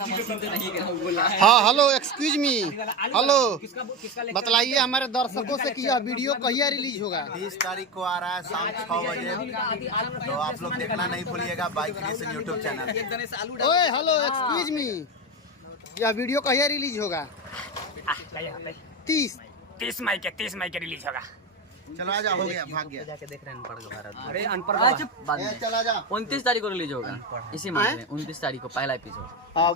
हाँ hello excuse me hello, बतलाइए हमारे दर्शकों से कि यह वीडियो कहिया रिलीज होगा। 30 तारीख को आ रहा है शाम 6 बजे, तो आप लोग देखना नहीं भूलिएगा बाइक क्रिएशन यूट्यूब चैनल। ओए हेलो एक्सक्यूज मी, यह वीडियो कहिया रिलीज होगा। 30 मई के रिलीज होगा। चलो आजा, हो गया, भाग गया। जाके देख रहे हैं अनपढ़ भारत। अरे अनपढ़ चला जा। 29 तारीख को रिलीज होगा, इसी महीने में 29 तारीख को पहला एपिसोड।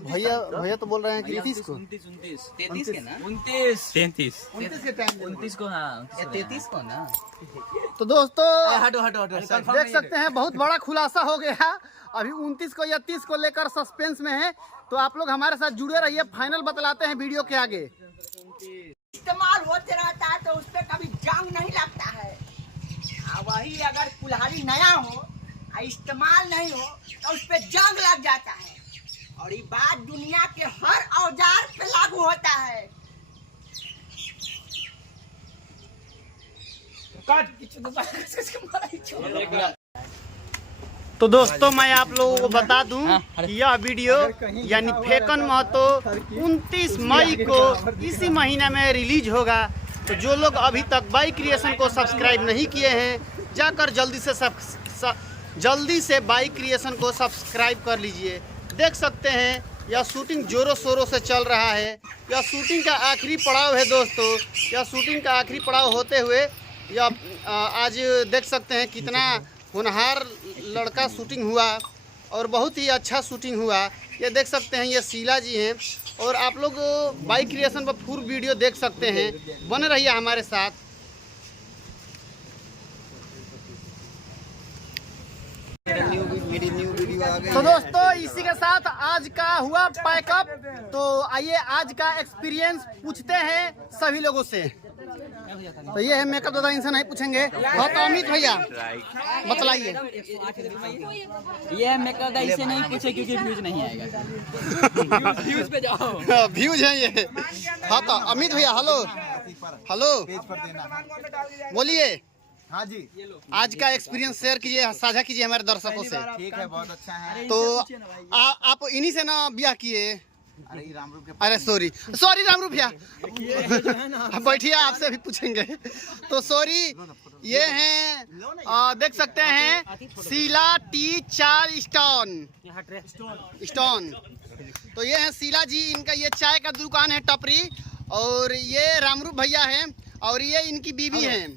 भैया तो बोल रहे हैं कि 30 को 33 के ना 29 के टाइम 29 को। हाँ 33 को ना। तो दोस्तों हटो देख सकते हैं बहुत बड़ा खुलासा हो गया। अभी 29 को या 30 को लेकर सस्पेंस में है, तो आप लोग हमारे साथ जुड़े रहिए, फाइनल बतलाते हैं वीडियो के आगे। इस्तेमाल होते रहता है तो उस पर कभी जंग नहीं लगता है। वही अगर कुल्हाड़ी नया हो और इस्तेमाल नहीं हो तो उस पर जंग लग जाता है, और ये बात दुनिया के हर औजार पे लागू होता है। तो दोस्तों मैं आप लोगों को बता दूं कि यह वीडियो यानी फेकन महतो 29 मई को इसी महीने में रिलीज होगा। तो जो लोग अभी तक बाइक क्रिएशन को सब्सक्राइब नहीं किए हैं, जाकर जल्दी से बाइक क्रिएशन को सब्सक्राइब कर लीजिए। देख सकते हैं यह शूटिंग जोरों शोरों से चल रहा है। यह शूटिंग का आखिरी पड़ाव है दोस्तों। यह शूटिंग का आखिरी पड़ाव होते हुए यह आज देख सकते हैं कितना होनहार लड़का शूटिंग हुआ और बहुत ही अच्छा शूटिंग हुआ। ये देख सकते हैं ये शीला जी हैं, और आप लोग बाइक क्रिएशन पर फुल वीडियो देख सकते हैं। बने रहिए हमारे साथ। तो दोस्तों इसी के साथ आज का हुआ पैकअप। तो आइए आज का एक्सपीरियंस पूछते हैं सभी लोगों से। तो ये है मेकअप दादा, इनसे नहीं पूछेंगे। हाँ तो अमित भैया बतलाइए। ये मेकअप का इसे नहीं पूछे क्योंकि व्यूज नहीं आएगा। व्यूज पे जाओ, व्यूज हैं ये। हाँ तो अमित भैया हेलो बोलिए। हाँ जी, आज का एक्सपीरियंस शेयर कीजिए, साझा कीजिए हमारे दर्शकों से। ठीक है, बहुत अच्छा है। तो आप इन्हीं से ना ब्याह किए। अरे रामरूप के अरे सॉरी रामरू भैया, बैठिए आपसे भी पूछेंगे। तो सॉरी, ये हैं देख सकते हैं शीला टी चाय स्टोन। तो ये है शीला जी, इनका ये चाय का दुकान है टपरी, और ये रामरू भैया हैं, और ये इनकी बीवी हैं।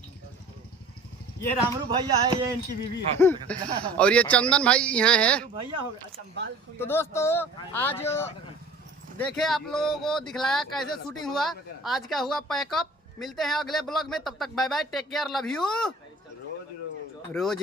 ये रामरू भैया है, ये इनकी बीवी है। और ये चंदन भाई यहाँ है। भैया हो गया। तो दोस्तों आज देखे आप लोगों को दिखलाया कैसे शूटिंग हुआ। आज का हुआ पैकअप। मिलते हैं अगले ब्लॉग में, तब तक bye bye, take care, love you rose.